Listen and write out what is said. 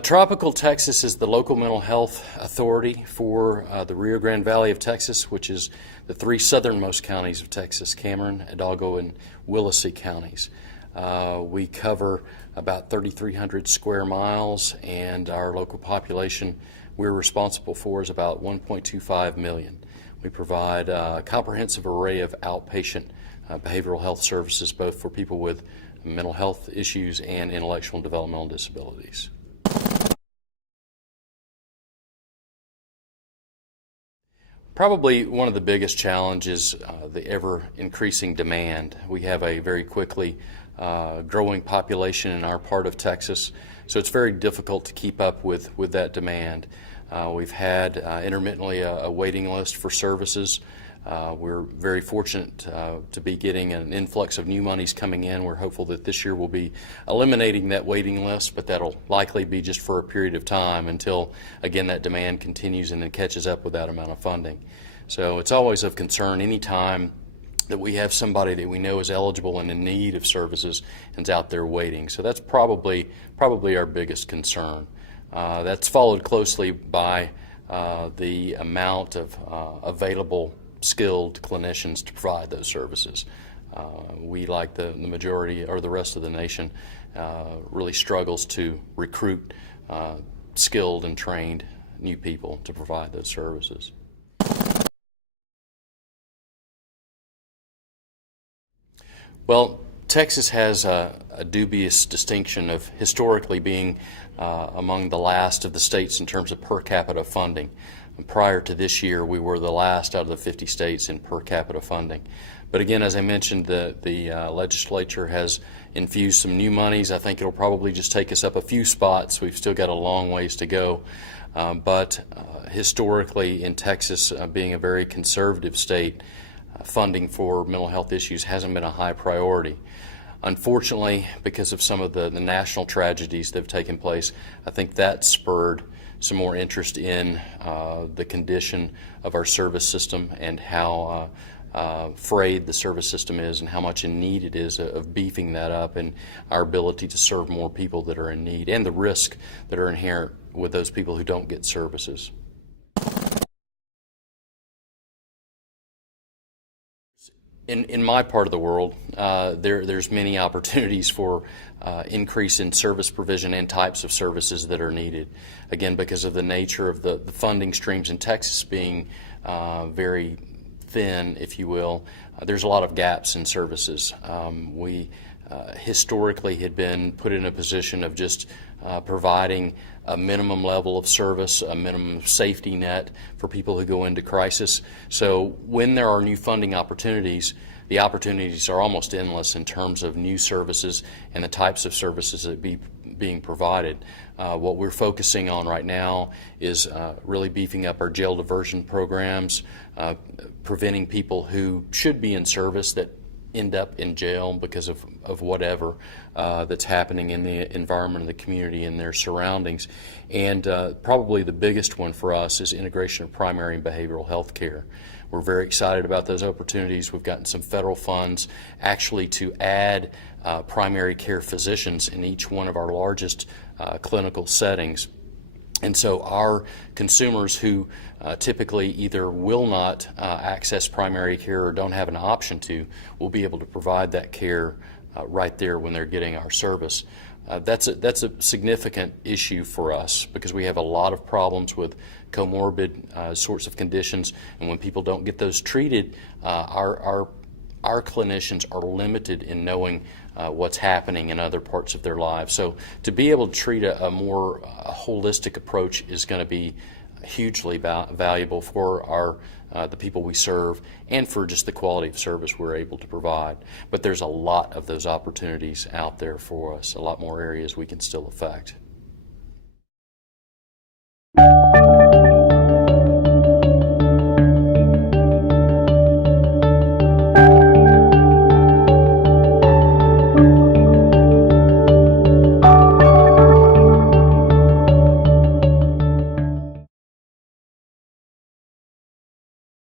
Tropical Texas is the local mental health authority for the Rio Grande Valley of Texas, which is the three southernmost counties of Texas, Cameron, Hidalgo, and Willacy counties. We cover about 3,300 square miles, and our local population we're responsible for is about 1.25 million. We provide a comprehensive array of outpatient behavioral health services, both for people with mental health issues and intellectual and developmental disabilities. Probably one of the biggest challenges, the ever-increasing demand. We have a very quickly growing population in our part of Texas, so it's very difficult to keep up with that demand. We've had intermittently a waiting list for services. We're very fortunate to be getting an influx of new monies coming in. We're hopeful that this year we'll be eliminating that waiting list, but that'll likely be just for a period of time until, again, that demand continues and then catches up with that amount of funding. So it's always of concern anytime that we have somebody that we know is eligible and in need of services and's out there waiting. So that's probably our biggest concern. That's followed closely by the amount of available skilled clinicians to provide those services. We, like the majority or the rest of the nation, really struggles to recruit skilled and trained new people to provide those services. Well, Texas has a dubious distinction of historically being among the last of the states in terms of per capita funding. Prior to this year, we were the last out of the 50 states in per capita funding. But again, as I mentioned, the legislature has infused some new monies. I think it'll probably just take us up a few spots. We've still got a long ways to go. But historically, in Texas, being a very conservative state, funding for mental health issues hasn't been a high priority. Unfortunately, because of some of the national tragedies that have taken place, I think that spurred some more interest in the condition of our service system and how frayed the service system is and how much in need it is of beefing that up and our ability to serve more people that are in need and the risk that are inherent with those people who don't get services. In my part of the world, there's many opportunities for increase in service provision and types of services that are needed. Again, because of the nature of the funding streams in Texas being very thin, if you will, there's a lot of gaps in services. We historically had been put in a position of just providing a minimum level of service, a minimum safety net for people who go into crisis. So when there are new funding opportunities, the opportunities are almost endless in terms of new services and the types of services that being provided. What we're focusing on right now is really beefing up our jail diversion programs, preventing people who should be in service that end up in jail because of whatever that's happening in the environment of the community and their surroundings. And probably the biggest one for us is integration of primary and behavioral health care. We're very excited about those opportunities. We've gotten some federal funds actually to add primary care physicians in each one of our largest clinical settings. And so our consumers who typically either will not access primary care or don't have an option to will be able to provide that care right there when they're getting our service. That's a significant issue for us because we have a lot of problems with comorbid sorts of conditions, and when people don't get those treated, our clinicians are limited in knowing what's happening in other parts of their lives. So to be able to treat a more holistic approach is going to be hugely valuable for the people we serve and for just the quality of service we're able to provide. But there's a lot of those opportunities out there for us, a lot more areas we can still affect.